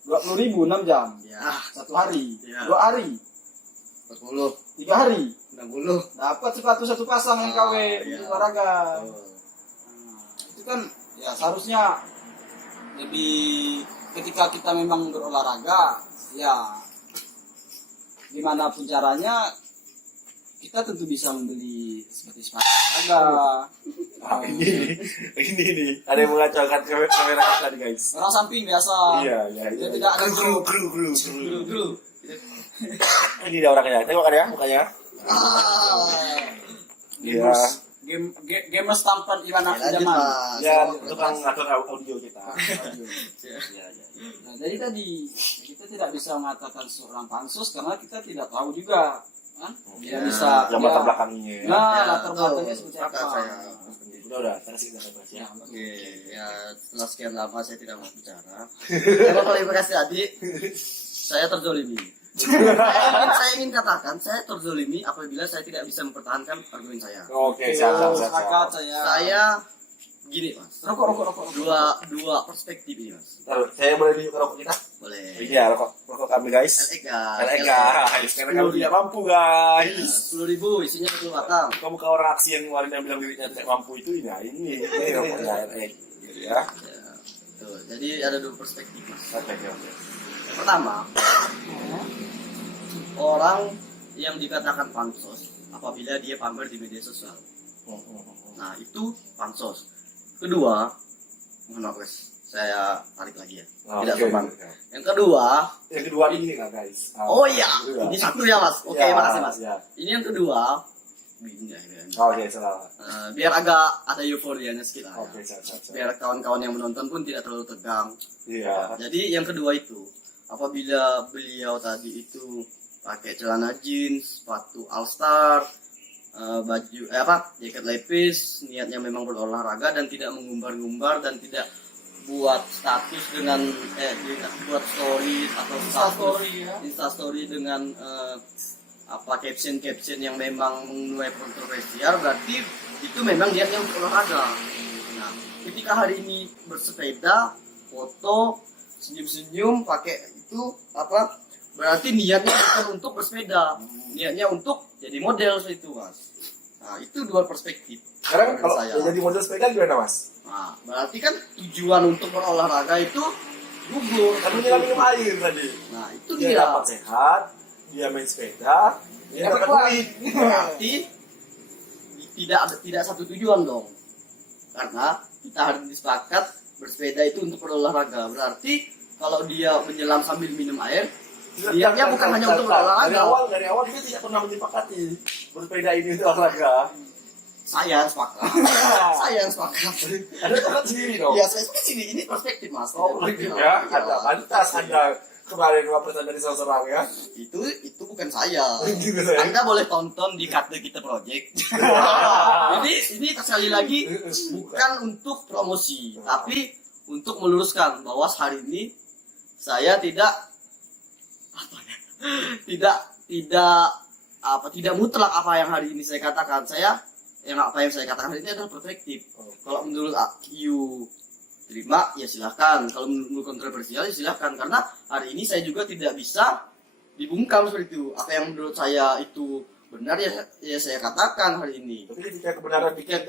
20.000 6 jam, Ya, 1 hari, Ya. 2 hari, 40, 3 hari, 60. dapat sepatu 1 pasang yang KW Ya. untuk olahraga. Oh. Nah, itu kan ya seharusnya lebih ketika kita memang berolahraga ya gimana pun caranya kita tentu bisa membeli seperti sepatu olahraga. Ah, ini nih. Ada yang mengacaukan kamera tadi guys. Orang samping biasa. Iya. Dia tidak ada Kru. Gru. Ini dia orangnya. Tengok kan ya mukanya. Iya. Gamers tampan Iwan Lanjut, zaman. Mas. Ya, Saya mau tukang lepas. ngatur audio kita. Ya. Nah, jadi tadi kita tidak bisa mengatakan seorang pansus karena kita tidak tahu juga, kan? Dia Ya, bisa Yang dia- latar belakangnya. Nah, Ya, latar betul. belakangnya seperti apa? Sepakat saya. Udah, kasih kita bahas ya. Ya, Oke, ya setelah sekian lama saya tidak mau bicara. Kalau klarifikasi tadi, saya terzolimi. saya ingin katakan, saya terzolimi apabila saya tidak bisa mempertahankan argumen saya. Oke, siap. Sepakat saya. Saya gini, Mas. Rokok. Dua perspektif ini, Mas. Taruh, saya boleh tunjuk rokok kita? Boleh. Ini ya rokok kami guys. LX guys. Karena kami tidak mampu guys. 10.000 isinya 10 batang. Kamu ke orang aksi yang kemarin yang bilang dirinya tidak mampu itu ini rokoknya LX gitu ya. Ya, betul. Jadi ada dua perspektif Mas. Oke. Yang pertama, orang yang dikatakan pansos apabila dia pamer di media sosial. Nah, itu pansos. Kedua, mohon maaf guys, saya tarik lagi ya. Tidak sopan. Yang kedua ini kan guys. Oh iya, ini satu ya Mas. Oke, makasih Mas. Ya. Ini yang kedua, ini ya. Oke, selamat. Biar agak ada euforianya sedikit lah. Oke, siap. Biar kawan-kawan yang menonton pun tidak terlalu tegang. Iya. Jadi yang kedua itu, apabila beliau tadi itu pakai celana jeans, sepatu All Star, baju jaket lepis, niatnya memang berolahraga dan tidak mengumbar-ngumbar dan tidak buat status dengan buat story atau Insta story dengan caption yang memang menuai kontroversial, berarti itu memang niatnya untuk olahraga. Nah, ketika hari ini bersepeda, foto, senyum-senyum pakai itu berarti niatnya bukan untuk bersepeda, niatnya untuk jadi model itu Mas. Nah, itu dua perspektif. Sekarang kalau saya. jadi model sepeda gimana Mas? Nah, berarti kan tujuan untuk berolahraga itu gugur. Kan minum air tadi. Nah, itu Dia dia. dapat sehat, dia main sepeda, dia dapat duit. Berarti tidak satu tujuan dong. Karena kita harus sepakat bersepeda itu untuk berolahraga. Berarti kalau dia menyelam sambil minum air, niatnya bukan hanya untuk berolahraga. Dari awal dia tidak pernah menyepakati bersepeda ini untuk olahraga. Saya sepakat. Saya sepakat. Ada tempat sendiri dong. Iya, saya sepakat sini. Ini perspektif Mas. Oh, ya. Ada pantas Anda kemarin 2% dari seseorang ya. Itu bukan saya. Gitu, ya. Anda boleh tonton di Kate Kita Project. Jadi ini sekali lagi bukan untuk promosi, tapi untuk meluruskan bahwa hari ini saya tidak mutlak apa yang hari ini saya katakan. Apa yang saya katakan hari ini adalah perspektif. Kalau menurut you terima ya silahkan, kalau menurut kontroversial ya silahkan, karena hari ini saya juga tidak bisa dibungkam seperti itu. Apa yang menurut saya itu benar ya saya katakan hari ini. Tapi ketika kebenaran tidak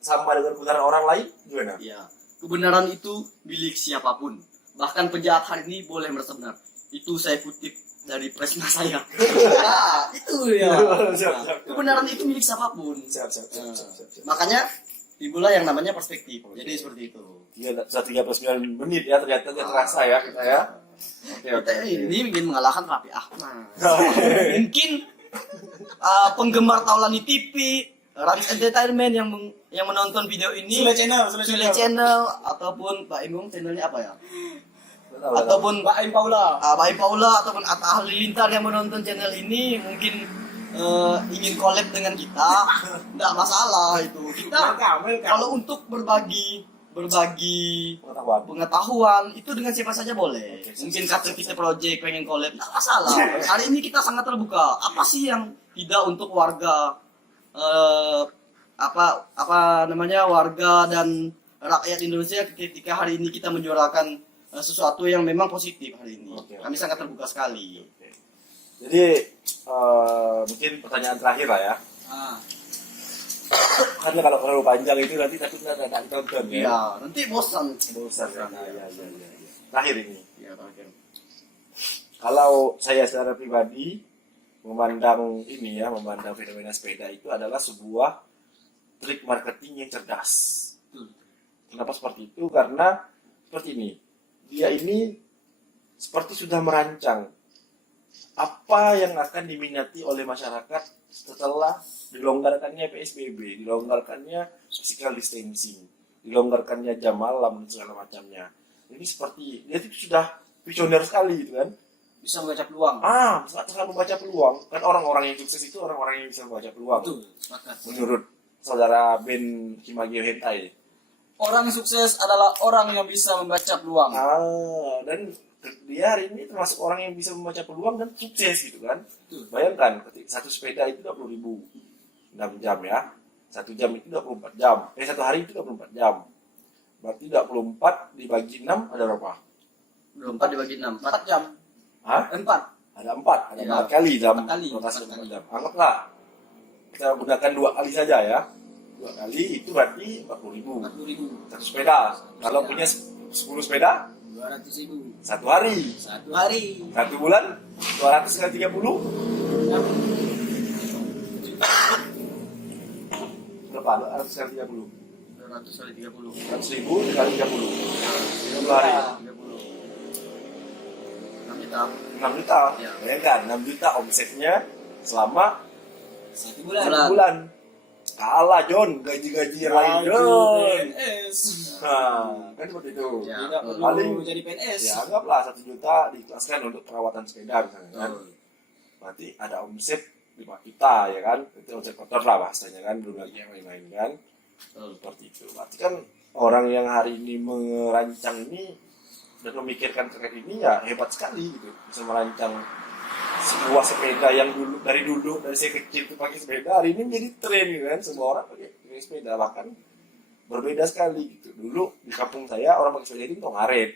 sama dengan kebenaran orang lain gimana? Ya, kebenaran itu milik siapapun. Bahkan penjahat hari ini boleh merasa benar. Itu saya kutip dari presna saya. Nah, itu ya. Siap. Kebenaran itu milik siapapun. Siap. Makanya timbullah yang namanya perspektif. Jadi seperti itu. 39 menit ya ternyata tidak terasa ya kita ya. Oke. Ini ingin mengalahkan Raffi Ahmad. Mungkin penggemar Taulani TV, Ramis Entertainment yang menonton video ini, Sule Channel ataupun Pak Imung channelnya apa ya? Ataupun Mbak Aim Paula. Pak Im Paula ataupun Atta Halilintar yang menonton channel ini mungkin ingin collab dengan kita, tidak masalah itu. Kita kalau untuk berbagi pengetahuan itu dengan siapa saja boleh. Mungkin Kate Kita Project pengen collab, tidak masalah. Hari ini kita sangat terbuka. Apa sih yang tidak untuk warga warga dan rakyat Indonesia ketika hari ini kita menyuarakan sesuatu yang memang positif hari ini. Kami sangat terbuka sekali. Jadi mungkin pertanyaan terakhir lah ya. Karena kalau terlalu panjang itu nanti takutnya nggak ditonton ya. Iya, nanti bosan. Ya. Terakhir ini. Ya, terakhir. Kalau saya secara pribadi memandang fenomena sepeda itu adalah sebuah trik marketing yang cerdas. Kenapa seperti itu? Karena seperti ini. Dia ini seperti sudah merancang apa yang akan diminati oleh masyarakat setelah dilonggarkannya PSBB, dilonggarkannya physical distancing, dilonggarkannya jam malam dan segala macamnya. Ini seperti dia itu sudah visioner sekali gitu kan. Bisa membaca peluang. Sangat membaca peluang. Kan orang-orang yang sukses itu orang-orang yang bisa membaca peluang. Betul, sepakat. Menurut saudara Ben Kimagio Hentai. Orang yang sukses adalah orang yang bisa membaca peluang. Dan dia hari ini termasuk orang yang bisa membaca peluang dan sukses gitu kan. Betul. Bayangkan satu sepeda itu 20.000 6 jam ya. 1 jam itu 24 jam. Satu hari itu 24 jam. Berarti 24 dibagi 6 ada berapa? 24 dibagi 6, 4 jam. Hah? 4. Ada 4, ada Ya. 4 kali dalam 4 kali. rotasi 4 kali. 24 jam. Anggaplah kita gunakan 2 kali saja ya. 2 kali itu berarti 40.000 40.000. satu sepeda. Kalau sepeda. punya 10 sepeda 200.000. satu hari. 1 hari. 1 bulan 200 kali 30 berapa? 200 kali 30 200 kali 30. 100.000 kali 30 30 hari 30. 6 juta. 6 juta. Ya. Bayangkan 6 juta omsetnya selama 1 bulan. 1 bulan. Kalah John gaji-gaji yang lain John. PNS. Nah, kan seperti itu. Ya. Tidak perlu Paling- jadi PNS. Ya anggaplah 1 juta diikhlaskan untuk perawatan sepeda misalnya kan. Betul. Berarti ada omset 5 juta ya kan. Itu omset kotor lah bahasanya kan, belum lagi yang lain-lain kan. Betul. Seperti itu. Berarti kan orang yang hari ini merancang ini dan memikirkan terkait ini ya hebat sekali gitu. Bisa merancang sebuah sepeda yang dari saya kecil itu pakai sepeda, hari ini menjadi tren gitu kan. Semua orang pakai sepeda, bahkan berbeda sekali gitu. Dulu di kampung saya orang pakai sepeda ini untuk ngaret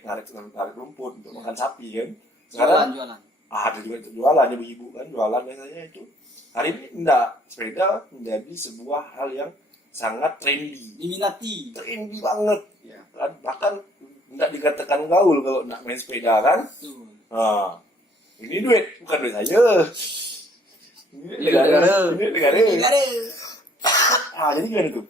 rumput untuk makan sapi kan. Sekarang Jualan. ada juga untuk jualan, ibu-ibu kan jualan biasanya itu. Hari ini enggak, sepeda menjadi sebuah hal yang sangat trendy Diminati. banget Ya. kan. Bahkan enggak dikatakan gaul kalau nak main sepeda kan. Betul. Nah, ini duit bukan duit saya, ini negara. Ah, jadi gimana tuh?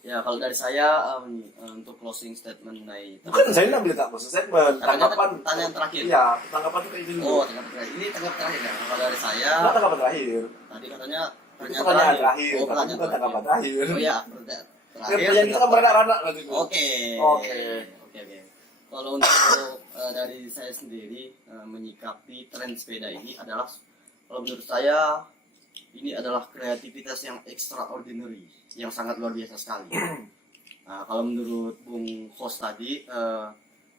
Ya, kalau dari saya untuk closing statement mengenai Bukan saya nggak bilang tak statement, tanggapan. tanya yang terakhir. Iya, tanggapan itu kayak Oh, tanggapan terakhir. Ini tanggapan terakhir ya. Kalau dari saya, Nah, tanggapan terakhir. tadi katanya Itu pertanyaan terakhir, Oh, tapi pertanyaan bukan tanggapan terakhir. Oh ya, Pertanyaan kita kan beranak-anak nanti. Oke. Oke. Oke. Kalau untuk dari saya sendiri menyikapi tren sepeda ini adalah, kalau menurut saya ini adalah kreativitas yang extraordinary, yang sangat luar biasa sekali. Nah, kalau menurut Bung Host tadi,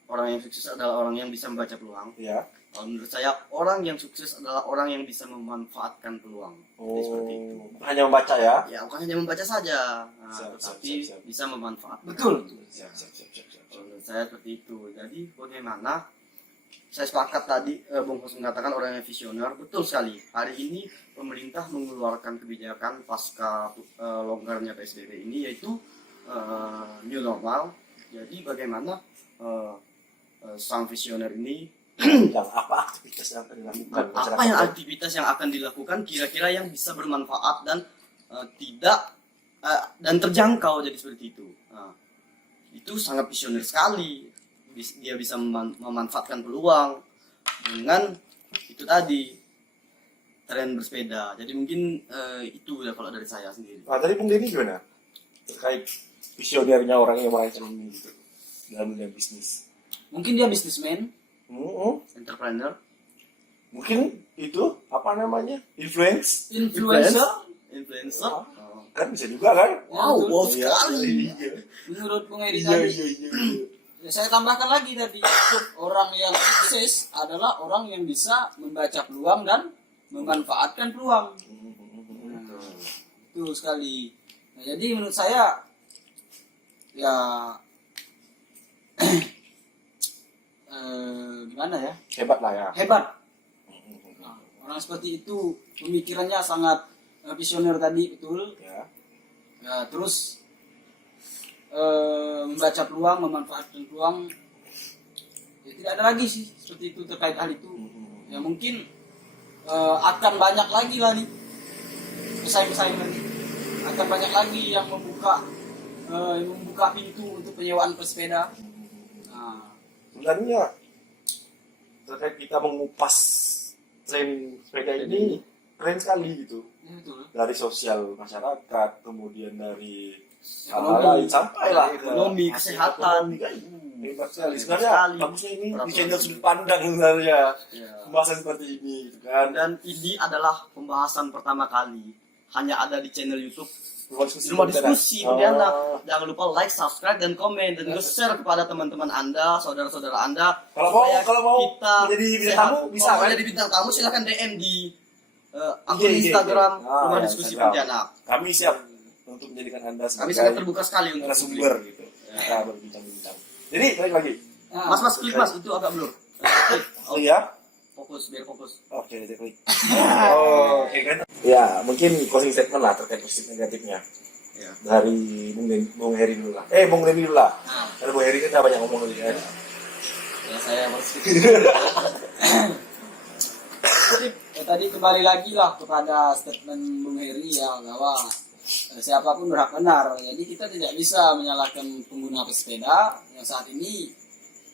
orang yang sukses adalah orang yang bisa membaca peluang. Iya. Kalau menurut saya, orang yang sukses adalah orang yang bisa memanfaatkan peluang. Jadi seperti itu. Bukan hanya membaca ya. Ya, bukan hanya membaca saja, Siap, tapi siap. bisa memanfaatkan. Betul. Siap. Kalau menurut saya seperti itu. Jadi bagaimana? Saya sepakat tadi Bung Hos mengatakan orang yang visioner. Betul sekali. Hari ini pemerintah mengeluarkan kebijakan pasca longgarnya PSBB ini, yaitu new normal. Jadi bagaimana sang visioner ini, Yang apa aktivitas yang akan dilakukan? apa yang aktivitas yang akan dilakukan kira-kira yang bisa bermanfaat dan tidak dan terjangkau, jadi seperti itu. Nah, itu sangat visioner sekali. Dia bisa memanfaatkan peluang dengan itu tadi, tren bersepeda. Jadi mungkin itu ya kalau dari saya sendiri. Nah, tadi Bung Denny gimana? Terkait visionernya orang yang merancang ini gitu dalam dunia bisnis. Mungkin dia bisnismen. Entrepreneur, Mungkin itu apa namanya? Influencer. influencer. Kan bisa juga kan? Wow Iya, sekali. iya. Menurut Bung Eri Iya. tadi. Ya, saya tambahkan lagi tadi, orang yang sukses adalah orang yang bisa membaca peluang dan memanfaatkan peluang. Itu sekali. Nah, jadi menurut saya ya gimana ya? Hebat lah ya. Hebat. Nah, orang seperti itu pemikirannya sangat visioner tadi, betul. Ya. Ya, terus membaca peluang, memanfaatkan peluang. Ya, tidak ada lagi sih seperti itu terkait hal itu. Ya mungkin akan banyak lagi lah nih pesaing-pesaing nanti. Akan banyak lagi yang membuka pintu untuk penyewaan pesepeda. Nah, Sebenarnya terkait kita mengupas tren sepeda ini keren sekali gitu. ya betul. Dari sosial masyarakat, kemudian dari Ekonomi. hal lain sampailah ke Ekonomi, hasil kesehatan. ekonomi kan. Hebat sekali. Hebat Sebenarnya sekali. bagusnya ini Berapa di channel lagi? sudut pandang sebenarnya Ya. pembahasan seperti ini gitu kan. Dan ini adalah pembahasan pertama kali hanya ada di channel YouTube Rumah Pontianak. Diskusi Pontianak. Jangan lupa like, subscribe, dan komen, dan juga share kepada teman-teman Anda, saudara-saudara Anda. Kalau mau kita menjadi bintang sehat. tamu bisa Kalau kan? jadi bintang tamu silahkan DM di akun IG. Instagram Ah, Rumah ya, Diskusi Instagram. Pontianak. Kami siap untuk menjadikan Anda Kami sebagai sangat terbuka sekali untuk narasumber publik. gitu. Kita berbincang-bincang. Jadi balik lagi. Nah, Mas, klik mas, itu agak blur. Oh iya. fokus biar fokus. Oke, klik. Oke kan? Ya, mungkin closing statement lah terkait positif negatifnya. Ya. Dari Bung Heri dulu lah. Bung Heri dulu lah. Karena Bung Heri kita banyak ngomong dulu kan. Ya saya harus Tadi kembali lagi lah kepada statement Bung Heri ya, bahwa siapapun berhak benar. Jadi kita tidak bisa menyalahkan pengguna pesepeda yang saat ini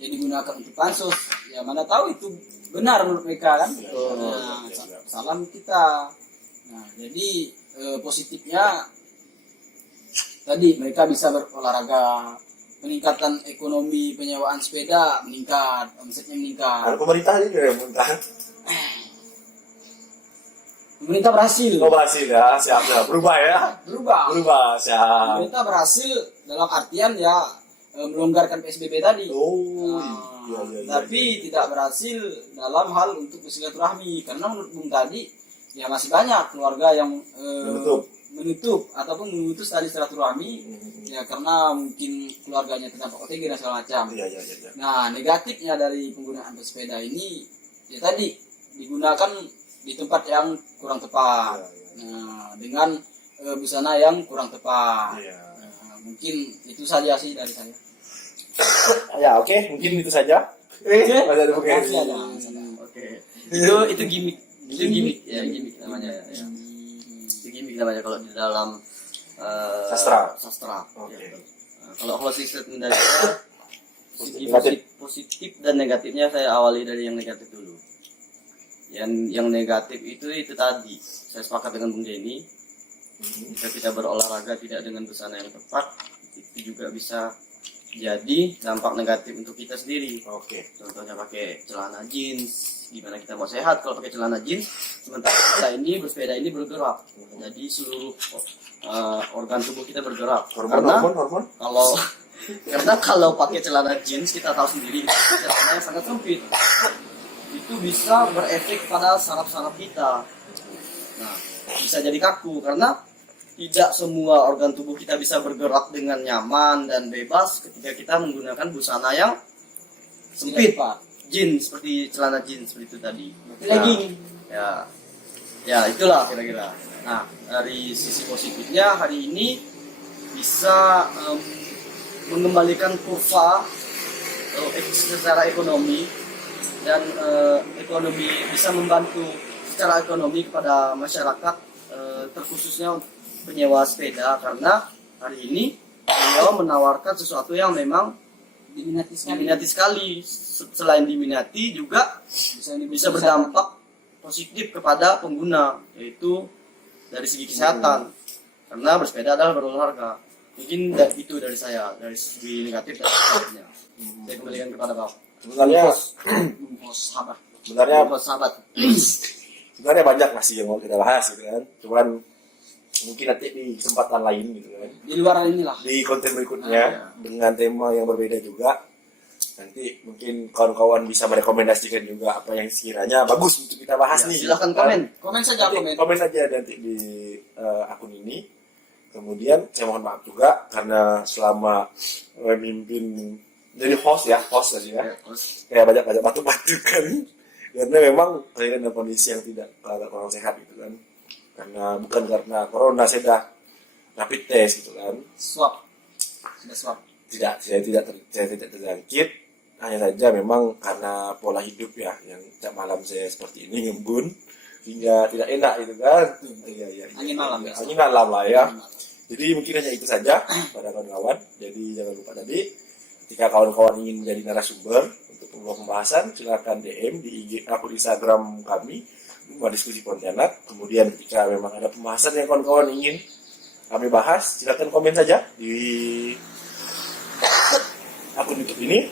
ya digunakan untuk pansus. Ya mana tahu itu benar menurut mereka kan. Nah, salam kita. Nah, jadi positifnya tadi mereka bisa berolahraga, peningkatan ekonomi penyewaan sepeda meningkat, omsetnya meningkat. Kalau pemerintah juga yang muntah. Pemerintah berhasil. Oh, berhasil ya, siap ya. Berubah ya. Berubah, siap. Pemerintah berhasil dalam artian ya melonggarkan PSBB tadi. Oh, iya. Tapi tidak berhasil dalam hal untuk bersilaturahmi, karena menurut Bung tadi ya masih banyak keluarga yang menutup ataupun memutus tali silaturahmi ya karena mungkin keluarganya terdampak OTG dan segala macam. Iya. Nah, negatifnya dari penggunaan pesepeda ini ya tadi digunakan di tempat yang kurang tepat. Nah, dengan busana yang kurang tepat. Nah, mungkin itu saja sih dari saya. Ya, oke, mungkin itu saja. Ada Bung Heri. Oke. Itu gimmick. Itu gimmick namanya ya. Itu gimmick namanya kalau di dalam sastra. Oke. Ya. Kalau closing statement dari saya, segi positif dan negatifnya saya awali dari yang negatif dulu. Yang negatif itu tadi saya sepakat dengan Bung Denny. Jika kita berolahraga tidak dengan busana yang tepat, itu juga bisa jadi dampak negatif untuk kita sendiri. Oke. Contohnya pakai celana jeans, gimana kita mau sehat kalau pakai celana jeans, sementara kita ini bersepeda ini bergerak, jadi seluruh organ tubuh kita bergerak. Hormon. Karena kalau pakai celana jeans kita tahu sendiri celananya sangat sempit, itu bisa berefek pada saraf-saraf kita. Nah, bisa jadi kaku karena tidak semua organ tubuh kita bisa bergerak dengan nyaman dan bebas ketika kita menggunakan busana yang sempit, Pak. Jeans, seperti celana jeans seperti itu tadi. Legging. Ya, itulah kira-kira. Nah, dari sisi positifnya hari ini bisa mengembalikan kurva secara ekonomi dan ekonomi bisa membantu secara ekonomi kepada masyarakat terkhususnya penyewa sepeda, karena hari ini beliau menawarkan sesuatu yang memang diminati sekali. Selain diminati juga bisa berdampak positif kepada pengguna, yaitu dari segi kesehatan, karena bersepeda adalah berolahraga. Mungkin itu dari saya, dari segi negatif dan positifnya. Saya kembalikan kepada Bapak. Sebenarnya banyak masih yang mau kita bahas gitu kan. Cuman mungkin nanti di kesempatan lain gitu kan. Di luar inilah. Di konten berikutnya dengan tema yang berbeda juga. Nanti mungkin kawan-kawan bisa merekomendasikan juga apa yang sekiranya bagus untuk kita bahas nih. Silahkan komen saja. Komen saja nanti di akun ini. Kemudian saya mohon maaf juga karena selama memimpin jadi host tadi ya. Kayak banyak batuk-batuk kan. Karena memang saya dalam kondisi yang tidak kurang sehat gitu kan. Bukan karena corona, saya sudah rapid test gitu kan. Swab. Tidak, saya tidak terjangkit. Hanya saja memang karena pola hidup ya, yang tiap malam saya seperti ini ngembun hingga tidak enak gitu kan. Iya. Angin malam lah ya. Jadi mungkin hanya itu saja pada kawan-kawan. Jadi jangan lupa tadi ketika kawan-kawan ingin menjadi narasumber untuk pembahasan, silakan DM di akun Instagram kami Diskusi Pontianak. Kemudian ketika memang ada pembahasan yang kawan-kawan ingin kami bahas, silakan komen saja di akun YouTube ini.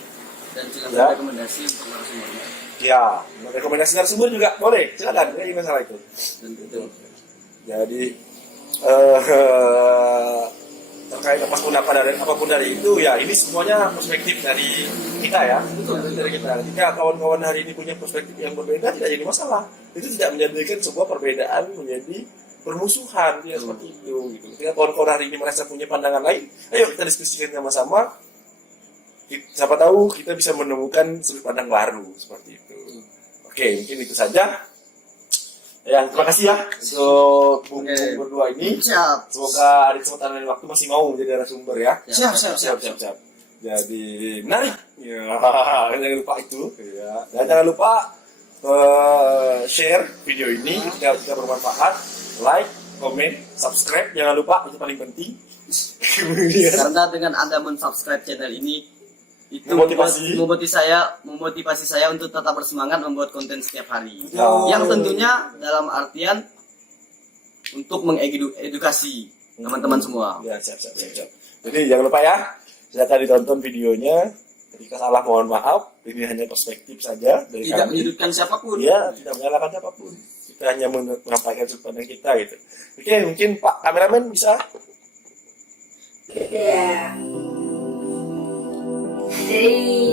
Dan silakan rekomendasi untuk narasumbernya. Ya, rekomendasi narasumber juga boleh, silakan. Tidak masalah itu. Jadi terkait apapun dari itu ya, ini semuanya perspektif dari kita ya. Dari kita. Jika kawan-kawan hari ini punya perspektif yang berbeda, tidak jadi masalah. Itu tidak menjadikan sebuah perbedaan menjadi permusuhan ya, seperti itu gitu. Ketika kawan-kawan hari ini merasa punya pandangan lain, ayo kita diskusikan sama-sama. Siapa tahu kita bisa menemukan sudut pandang baru seperti itu. Oke, mungkin itu saja. Ya, terima kasih ya untuk bung berdua ini. Siap. Semoga ada kesempatan lain waktu masih mau menjadi narasumber ya. Siap. Jadi menarik. Ya, jangan lupa itu. Ya. Dan jangan lupa share video ini jika bermanfaat, like, komen, subscribe. Jangan lupa, itu paling penting. Kemudian Karena dengan Anda mensubscribe channel ini, itu Memotivasi. memotivasi saya untuk tetap bersemangat membuat konten setiap hari. Oh. Yang tentunya dalam artian untuk mengedukasi teman-teman semua. ya, siap. Jadi jangan lupa ya, silakan ditonton videonya. Ketika salah mohon maaf, ini hanya perspektif saja dari Tidak kami. menyudutkan siapapun. Ya, tidak menyalahkan siapapun. Kita hanya menyampaikan sudut pandang kita gitu. Oke, mungkin Pak kameramen bisa. Yeah. Hey.